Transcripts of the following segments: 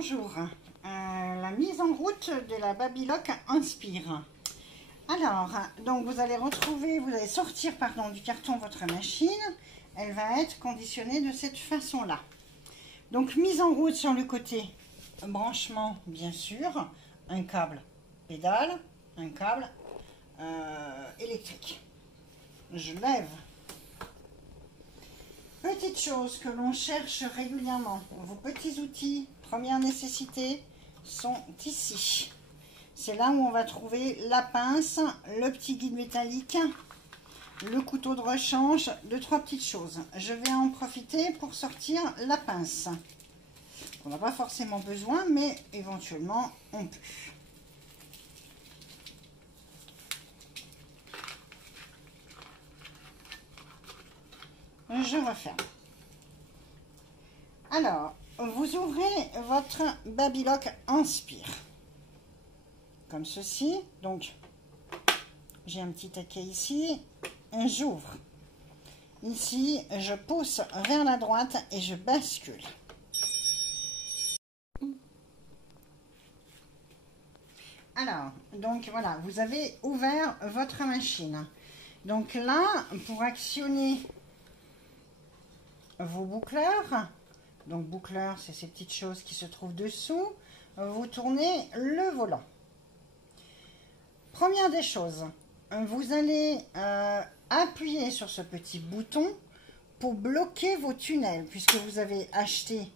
Bonjour, la mise en route de la Babylock Inspire. Alors, donc vous allez sortir du carton votre machine. Elle va être conditionnée de cette façon-là. Donc mise en route sur le côté, branchement bien sûr, un câble pédale, un câble électrique. Je lève. Petite chose que l'on cherche régulièrement, vos petits outils, première nécessité, sont ici. C'est là où on va trouver la pince, le petit guide métallique, le couteau de rechange, deux, trois petites choses. Je vais en profiter pour sortir la pince. On n'a pas forcément besoin, mais éventuellement on peut. Je referme. Alors, vous ouvrez votre Babylock Inspire. Comme ceci. Donc, j'ai un petit taquet ici. J'ouvre. Ici, je pousse vers la droite et je bascule. Alors, donc voilà, vous avez ouvert votre machine. Donc là, pour actionner vos boucleurs, donc boucleurs, c'est ces petites choses qui se trouvent dessous, vous tournez le volant. Première des choses, vous allez appuyer sur ce petit bouton pour bloquer vos tunnels, puisque vous avez acheté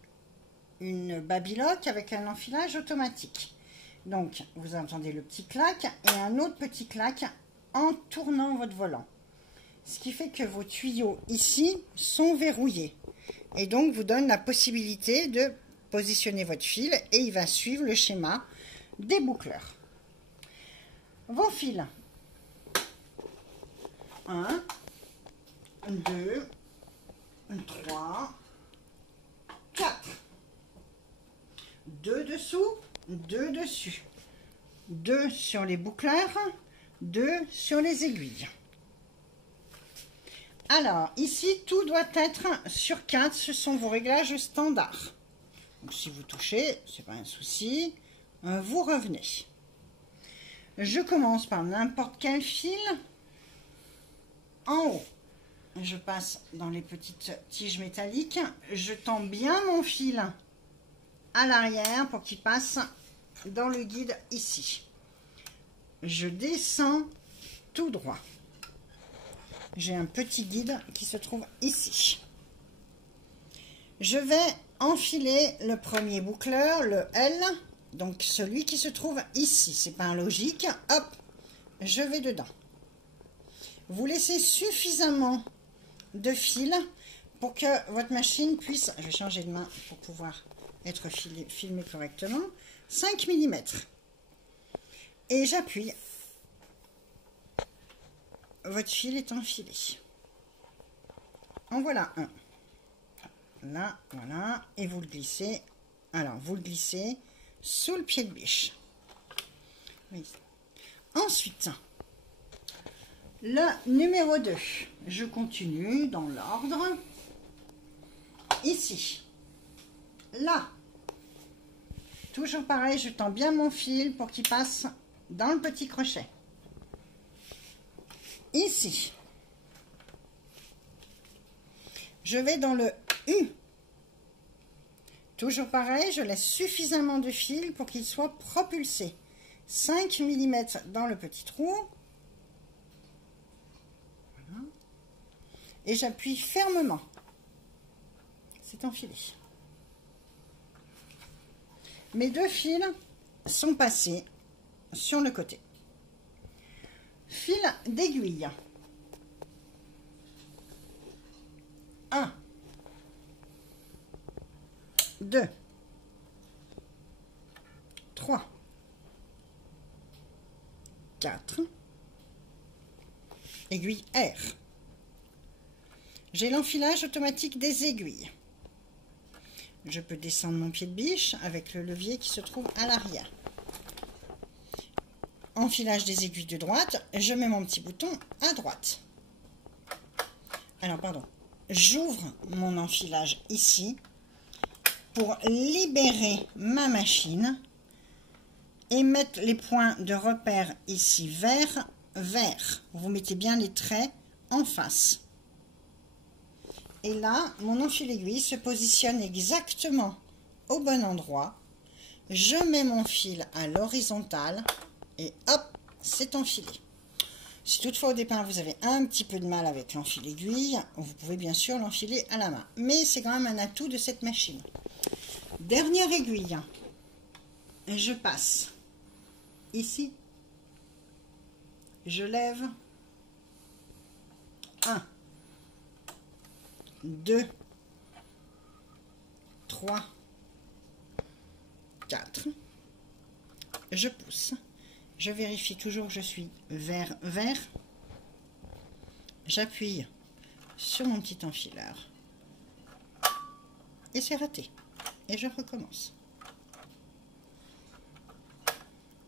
une Babylock avec un enfilage automatique. Donc, vous entendez le petit clac et un autre petit clac en tournant votre volant. Ce qui fait que vos tuyaux ici sont verrouillés. Et donc, vous donne la possibilité de positionner votre fil et il va suivre le schéma des boucleurs. Vos fils. 1, 2, 3, 4. 2 dessous, 2 dessus. 2 sur les boucleurs, 2 sur les aiguilles. Alors, ici, tout doit être sur 4. Ce sont vos réglages standards. Donc, si vous touchez, ce n'est pas un souci. Vous revenez. Je commence par n'importe quel fil. En haut, je passe dans les petites tiges métalliques. Je tends bien mon fil à l'arrière pour qu'il passe dans le guide ici. Je descends tout droit. J'ai un petit guide qui se trouve ici. Je vais enfiler le premier boucleur, le L, donc celui qui se trouve ici. C'est pas un logique. Hop, je vais dedans. Vous laissez suffisamment de fil pour que votre machine puisse, je vais changer de main pour pouvoir être filmé correctement, 5 mm. Et j'appuie. Votre fil est enfilé. En voilà un. Là, voilà. Et vous le glissez. Alors, vous le glissez sous le pied de biche. Oui. Ensuite, le numéro 2. Je continue dans l'ordre. Ici. Là. Toujours pareil, je tends bien mon fil pour qu'il passe dans le petit crochet. Ici, je vais dans le U. Toujours pareil, je laisse suffisamment de fil pour qu'il soit propulsé. 5 mm dans le petit trou. Voilà. Et j'appuie fermement. C'est enfilé. Mes deux fils sont passés sur le côté. Fil d'aiguille. 1, 2, 3, 4. Aiguille R. J'ai l'enfilage automatique des aiguilles. Je peux descendre mon pied de biche avec le levier qui se trouve à l'arrière. Enfilage des aiguilles de droite, je mets mon petit bouton à droite. Alors, pardon, j'ouvre mon enfilage ici pour libérer ma machine et mettre les points de repère ici vert, vert. Vous mettez bien les traits en face. Et là, mon enfil aiguille se positionne exactement au bon endroit. Je mets mon fil à l'horizontale et hop, c'est enfilé. Si toutefois au départ vous avez un petit peu de mal avec l'enfil aiguille, vous pouvez bien sûr l'enfiler à la main. Mais c'est quand même un atout de cette machine. Dernière aiguille, je passe ici, je lève 1, 2, 3, 4, je pousse, je vérifie toujours que je suis vert, vert, j'appuie sur mon petit enfileur et c'est raté. Et je recommence.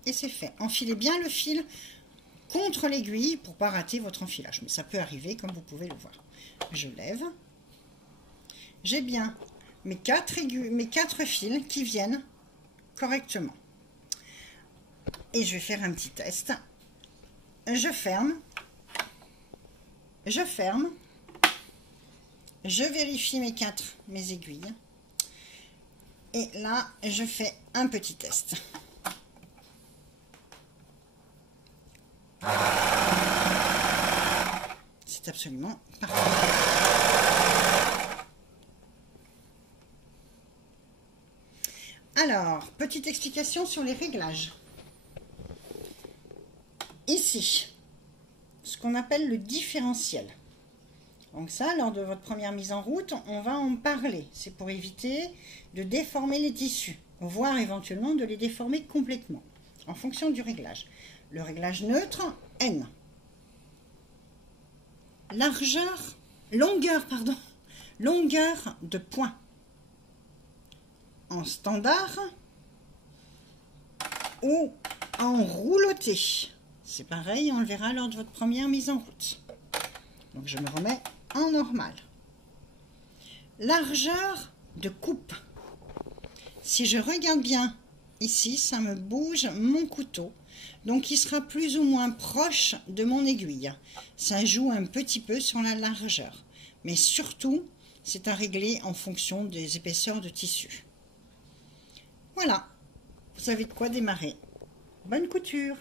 Et c'est fait. Enfilez bien le fil contre l'aiguille pour ne pas rater votre enfilage. Mais ça peut arriver comme vous pouvez le voir. Je lève. J'ai bien mes quatre fils qui viennent correctement. Et je vais faire un petit test. Je ferme. Je ferme. Je vérifie mes aiguilles. Et là, je fais un petit test. C'est absolument parfait. Alors, petite explication sur les réglages. Ici, ce qu'on appelle le différentiel. Donc ça, lors de votre première mise en route, on va en parler. C'est pour éviter de déformer les tissus, voire éventuellement de les déformer complètement, en fonction du réglage. Le réglage neutre, N. Longueur de point. En standard ou en rouloté. C'est pareil, on le verra lors de votre première mise en route. Donc je me remets en normal. Largeur de coupe. Si je regarde bien ici, ça me bouge mon couteau. Donc il sera plus ou moins proche de mon aiguille. Ça joue un petit peu sur la largeur. Mais surtout, c'est à régler en fonction des épaisseurs de tissu. Voilà, vous savez de quoi démarrer. Bonne couture!